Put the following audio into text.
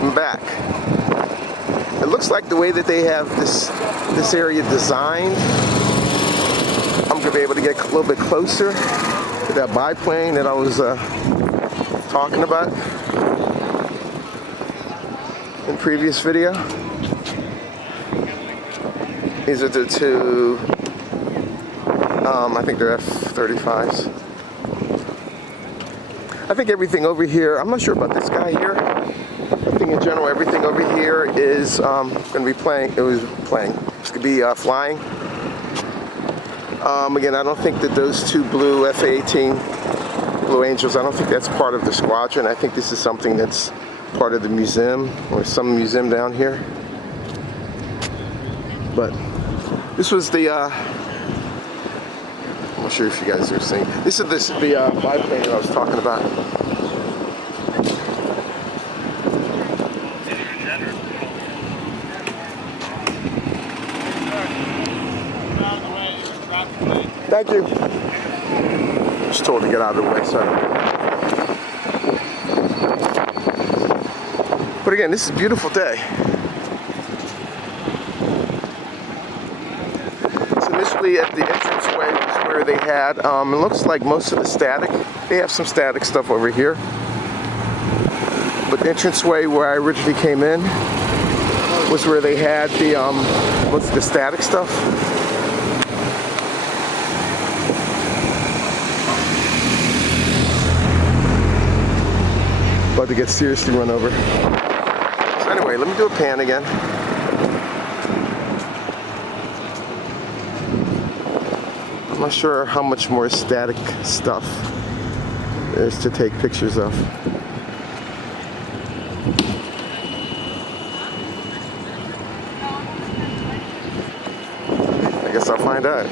I'm back. It looks like the way that they have this area designed, I'm gonna be able to get a little bit closer to that biplane that I was talking about in the previous video. These are the two, I think they're F-35s. I think everything over here, I'm not sure about this guy here. I think in general everything over here is going to be flying. Again, I don't think that those two blue F-18 Blue Angels, I don't think that's part of the squadron. I think this is something that's part of the museum or some museum down here. But this was the, I'm not sure if you guys are seeing. This is the biplane that I was talking about. Thank you. Just told to get out of the way, so. But again, this is a beautiful day. So initially at the entranceway was where they had, it looks like most of the static. They have some static stuff over here. But the entranceway where I originally came in was where they had the, what's the static stuff? About to get seriously run over. So anyway, let me do a pan again. I'm not sure how much more static stuff there is to take pictures of. I guess I'll find out.